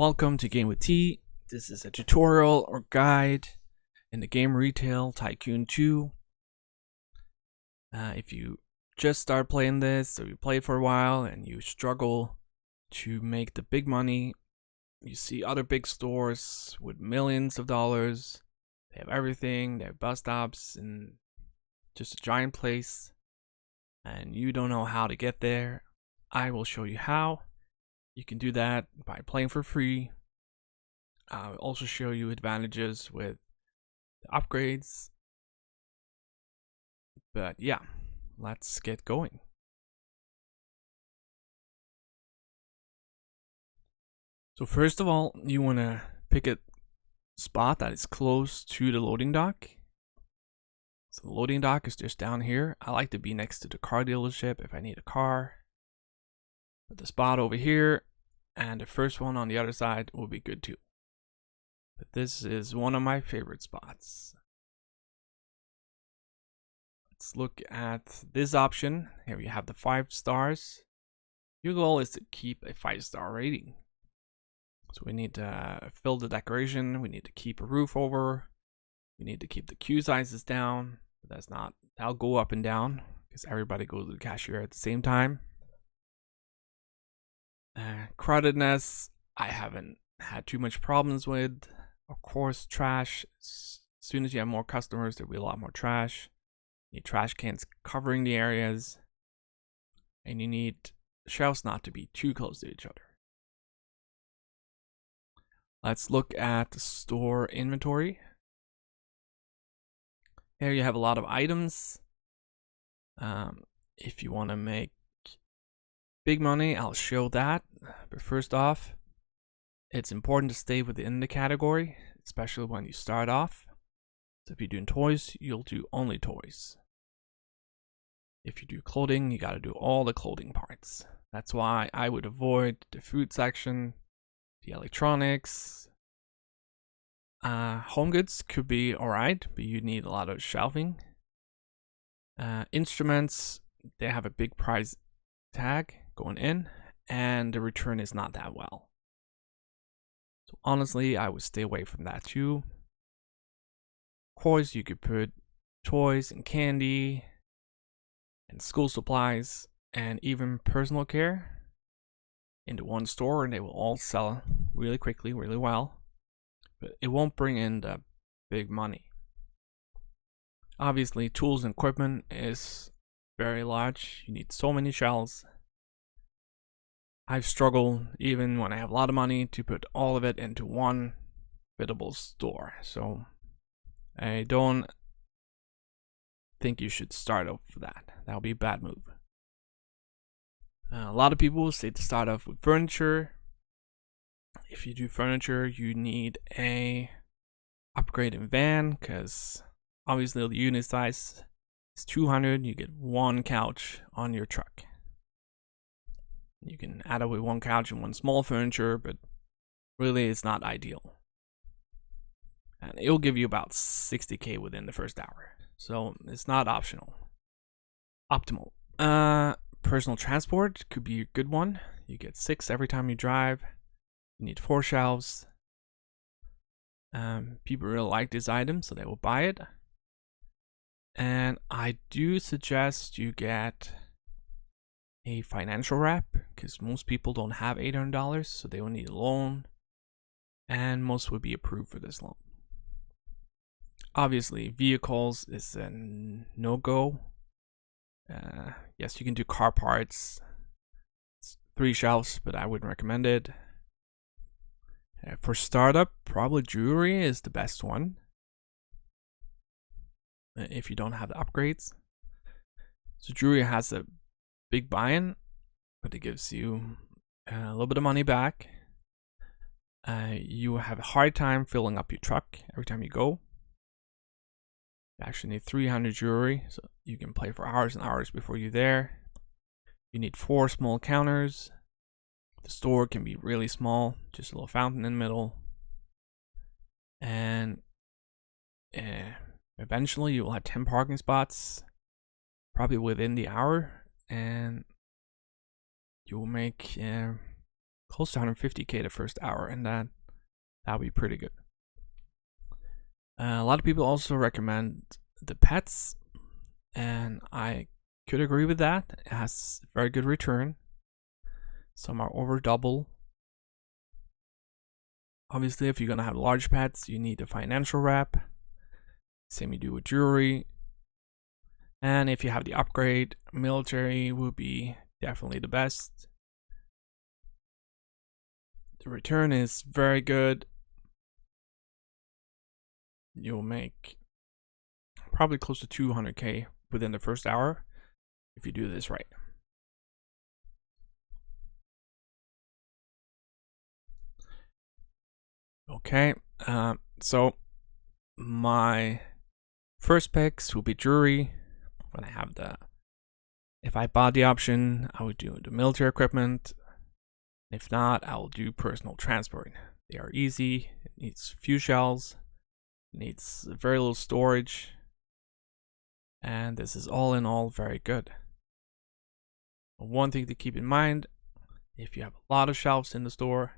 Welcome to Game with T. This is a tutorial or guide in the game retail Tycoon 2. If you just start playing this, or you played for a while and you struggle to make the big money, you see other big stores with millions of dollars. They have everything, they have bus stops and just a giant place, and you don't know how to get there. I will show you how. You can do that by playing for free. I'll also show you advantages with the upgrades. But yeah, let's get going. So first of all, you want to pick a spot that is close to the loading dock. So the loading dock is just down here. I like to be next to the car dealership if I need a car. But the spot over here and the first one on the other side will be good too. But this is one of my favorite spots. Let's look at this option. Here we have the 5 stars. Your goal is to keep a 5-star rating. So we need to fill the decoration. We need to keep a roof over. We need to keep the queue sizes down. That'll go up and down because everybody goes to the cashier at the same time. Crowdedness, I haven't had too much problems with. Of course, trash. As soon as you have more customers, there'll be a lot more trash. You need trash cans covering the areas. And you need shelves not to be too close to each other. Let's look at the store inventory. Here you have a lot of items. If you want to make big money, I'll show that. But first off, it's important to stay within the category, especially when you start off. So if you're doing toys, you'll do only toys. If you do clothing, you got to do all the clothing parts. That's why I would avoid the food section, the electronics. Home goods could be alright, but you need a lot of shelving. Instruments, they have a big price tag going in, and the return is not that well. So honestly, I would stay away from that too. Of course, you could put toys and candy and school supplies and even personal care into one store, and they will all sell really quickly, really well. But it won't bring in the big money. Obviously, tools and equipment is very large. You need so many shelves. I've struggled, even when I have a lot of money, to put all of it into one biddable store. So I don't think you should start off with that. That would be a bad move. A lot of people say to start off with furniture. If you do furniture, you need a upgrade in van, because obviously the unit size is 200. You get one couch on your truck. You can add up with one couch and one small furniture, but really it's not ideal. And it'll give you about 60k within the first hour. So it's not optimal. Personal transport could be a good one. You get 6 every time you drive. You need 4 shelves. People really like this item, so they will buy it. And I do suggest you get a financial wrap, because most people don't have $800, so they will need a loan, and most would be approved for this loan. Obviously, vehicles is a no-go. Yes, you can do car parts. It's 3 shelves, but I wouldn't recommend it. For startup, probably jewelry is the best one, if you don't have the upgrades. So jewelry has a big buy-in, but it gives you a little bit of money back. You have a hard time filling up your truck every time you go. You actually need 300 jewelry, so you can play for hours and hours before you're there. You need 4 small counters. The store can be really small, just a little fountain in the middle. And eventually you will have 10 parking spots, probably within the hour, and you will make close to 150K the first hour, and that'll be pretty good. A lot of people also recommend the pets, and I could agree with that. It has very good return. Some are over double. Obviously, if you're gonna have large pets, you need a financial wrap. Same you do with jewelry. And if you have the upgrade, military would be definitely the best. The return is very good. You'll make probably close to 200K within the first hour if you do this right. Okay, so my first picks will be jewelry. When I have if I bought the option, I would do the military equipment. If not, I will do personal transport. They are easy. It needs few shells. It needs very little storage. And this is all in all very good. One thing to keep in mind, if you have a lot of shelves in the store,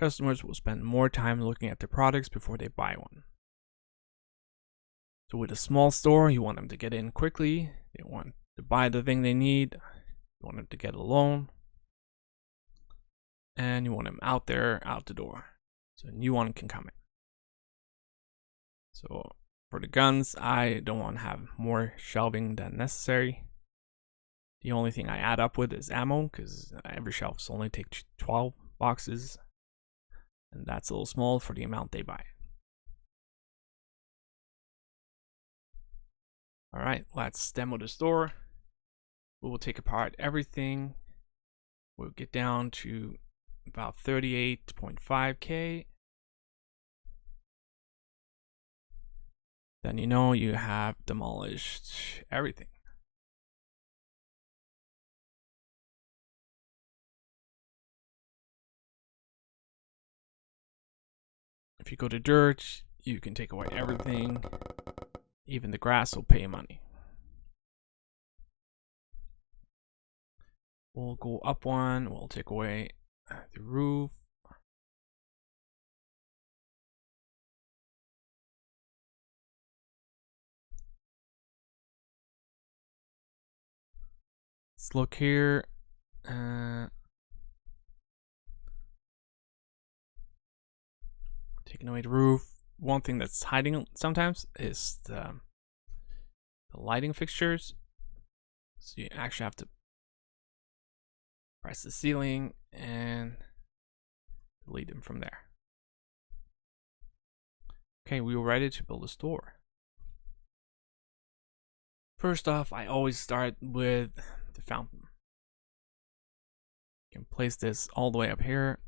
customers will spend more time looking at the products before they buy one. So with a small store, you want them to get in quickly. They want to buy the thing they need. You want them to get a loan. And you want them out the door. So a new one can come in. So for the guns, I don't want to have more shelving than necessary. The only thing I add up with is ammo, because every shelf only takes 12 boxes. And that's a little small for the amount they buy. Alright, let's demo the store. We will take apart everything. We'll get down to about 38.5K. Then you have demolished everything. If you go to dirt, you can take away everything. Even the grass will pay money. We'll go up one. We'll take away the roof. Let's look here. Taking away the roof. One thing that's hiding sometimes is the lighting fixtures. So you actually have to press the ceiling and delete them from there. Okay, we were ready to build a store. First off, I always start with the fountain. You can place this all the way up here.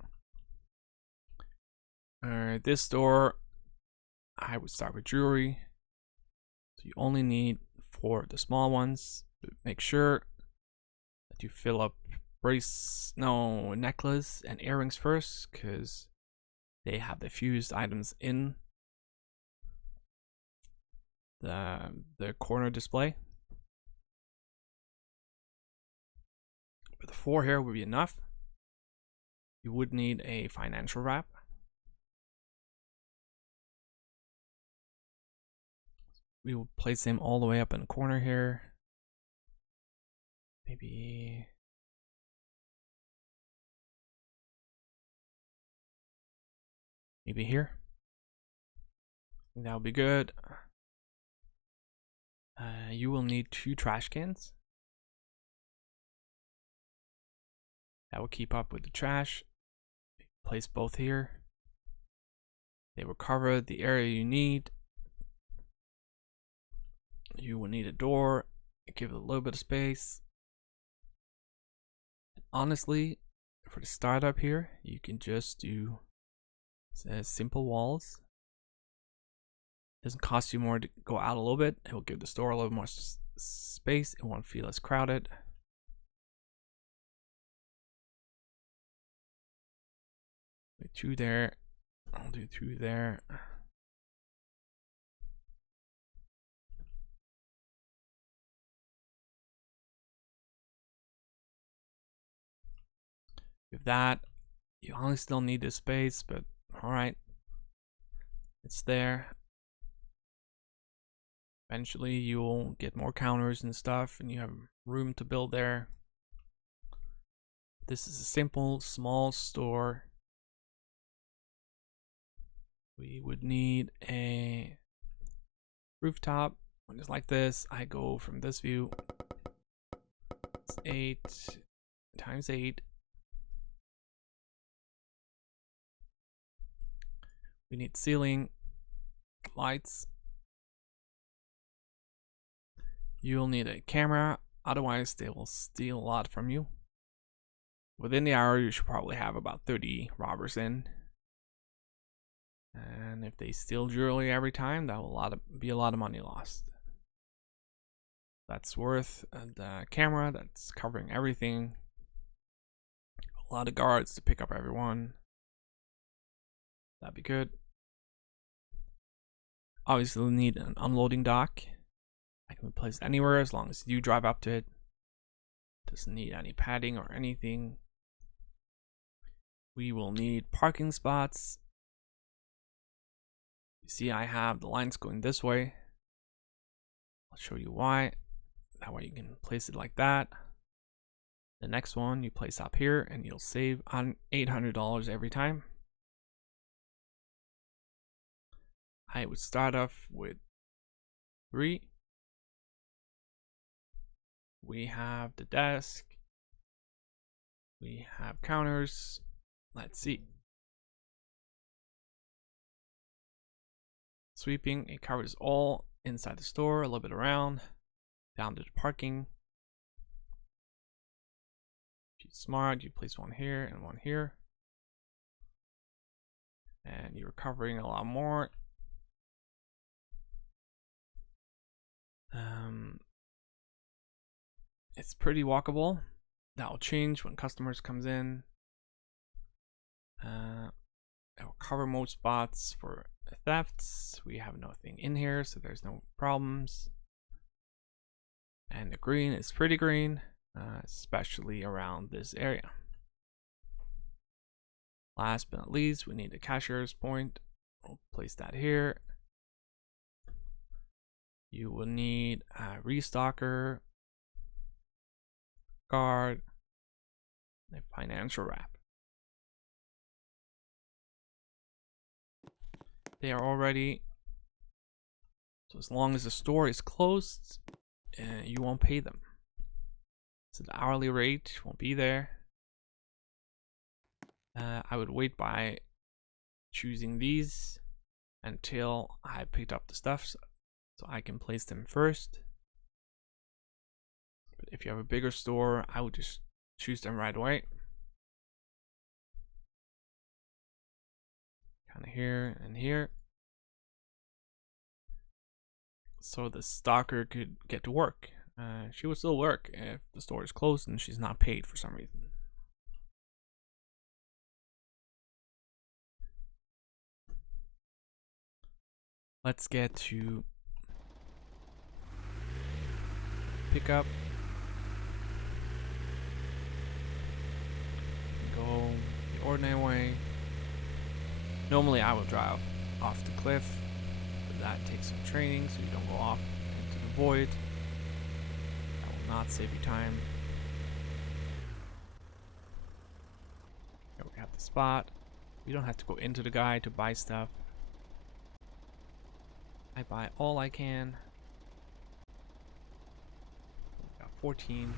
This store, I would start with jewelry. So you only need for the small ones. Make sure that you fill up necklace and earrings first, because they have the fused items in the corner display. But the 4 here would be enough. You would need a financial wrap. We will place them all the way up in the corner here. Maybe here. I think that would be good. You will need 2 trash cans. That will keep up with the trash. Place both here. They will cover the area you need. You will need a door. Give it a little bit of space. Honestly, for the startup here, you can just do simple walls. It doesn't cost you more to go out a little bit. It will give the store a little more space. It won't feel as crowded. Do 2 there. I'll do 2 there. With that, You honestly don't need this space, but alright. It's there. Eventually you'll get more counters and stuff, and you have room to build there. This is a simple, small store. We would need a rooftop. When it's like this, I go from this view. It's 8 times 8. We need ceiling, lights. You'll need a camera, otherwise they will steal a lot from you. Within the hour, you should probably have about 30 robbers in. And if they steal jewelry every time, that will be a lot of money lost. That's worth the camera that's covering everything. A lot of guards to pick up everyone. That'd be good. Obviously, we'll need an unloading dock. I can be placed anywhere as long as you drive up to it. Doesn't need any padding or anything. We will need parking spots. You see, I have the lines going this way. I'll show you why. That way you can place it like that. The next one you place up here and you'll save on $800 every time. I would start off with 3. We have the desk. We have counters. Let's see. Sweeping, it covers all inside the store, a little bit around, down to the parking. If you're smart, you place one here and one here. And you're covering a lot more. It's pretty walkable. That will change when customers comes in. It will cover most spots for thefts. We have nothing in here, so there's no problems. And the green is pretty green, especially around this area. Last but not least, we need a cashier's point. We'll place that here. You will need a restocker, guard, and a financial wrap. They are all ready. So as long as the store is closed, you won't pay them. So the hourly rate won't be there. I would wait by choosing these until I picked up the stuff, so I can place them first. But if you have a bigger store, I would just choose them right away. Kind of here and here. So the stalker could get to work. She would still work if the store is closed and she's not paid for some reason. Let's get to pickup. Go the ordinary way. Normally I will drive off the cliff, but that takes some training so you don't go off into the void. That will not save you time. Here we have the spot. You don't have to go into the guy to buy stuff. I buy all I can. Got 14.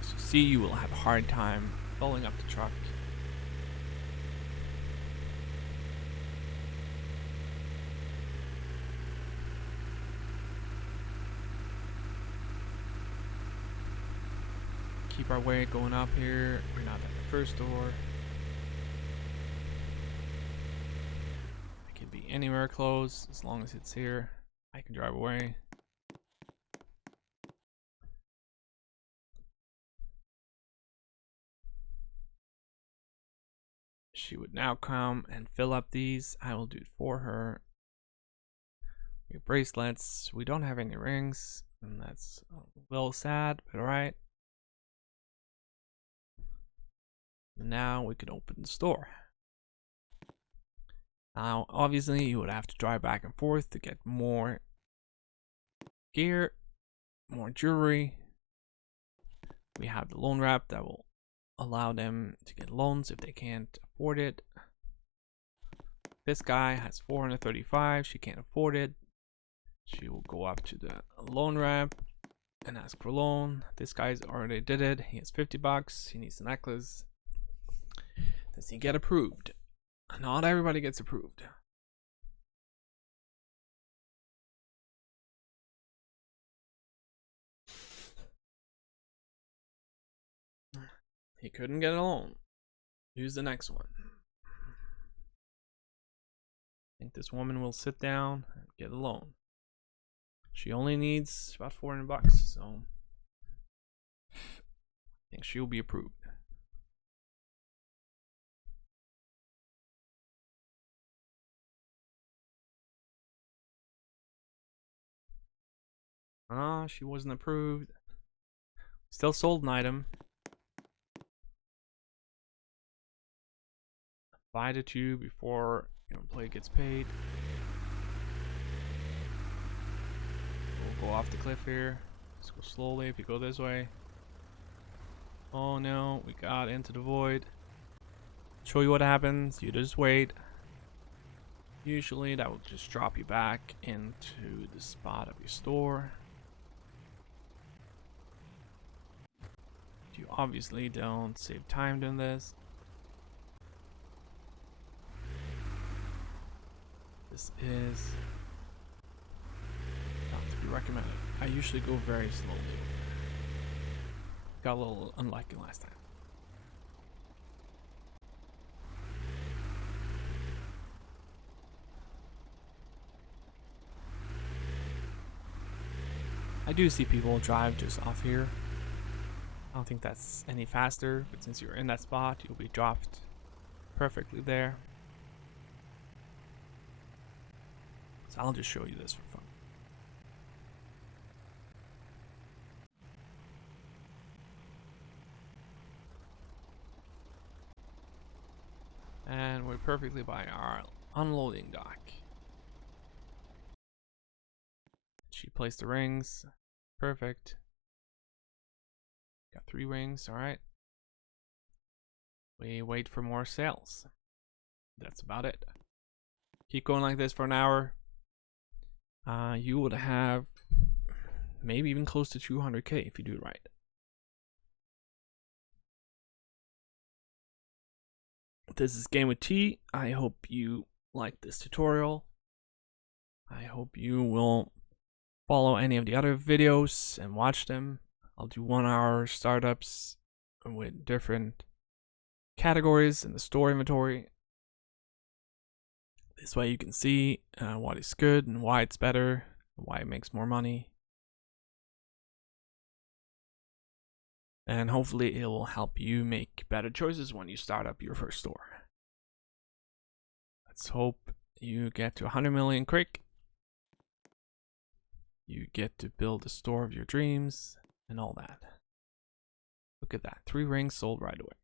As you see, you will have a hard time filling up the truck. Keep our way going up here. We're not at the first door. It could be anywhere close as long as it's here. I can drive away. She would now come and fill up these. I will do it for her. Your bracelets. We don't have any rings, and that's a little sad, but alright. Now we can open the store. Now, obviously, you would have to drive back and forth to get more gear, more jewelry. We have the loan rep that will allow them to get loans if they can't afford it. This guy has 435, she can't afford it. She will go up to the loan rep and ask for loan. This guy's already did it. He has 50 bucks. He needs a necklace. Does he get approved? Not everybody gets approved. He couldn't get a loan. Use the next one. I think this woman will sit down and get a loan. She only needs about 400 bucks, so I think she'll be approved. She wasn't approved. Still sold an item. Buy the two before your employee gets paid. We'll go off the cliff here. Let's go slowly if you go this way. Oh no, we got into the void. Show you what happens. You just wait. Usually that will just drop you back into the spot of your store. You obviously don't save time doing this. This is not to be recommended. I usually go very slowly. Got a little unlucky last time. I do see people drive just off here. I don't think that's any faster, but since you're in that spot, you'll be dropped perfectly there. So I'll just show you this for fun. And we're perfectly by our unloading dock. She placed the rings. Perfect. Got 3 rings, alright. We wait for more sales. That's about it. Keep going like this for an hour. You would have maybe even close to 200k if you do it right. This is Game with T. I hope you like this tutorial. I hope you will follow any of the other videos and watch them. I'll do 1-hour startups with different categories in the store inventory. This way you can see what is good and why it's better, why it makes more money. And hopefully it will help you make better choices when you start up your first store. Let's hope you get to 100 million quick. You get to build the store of your dreams and all that. Look at that, 3 rings sold right away.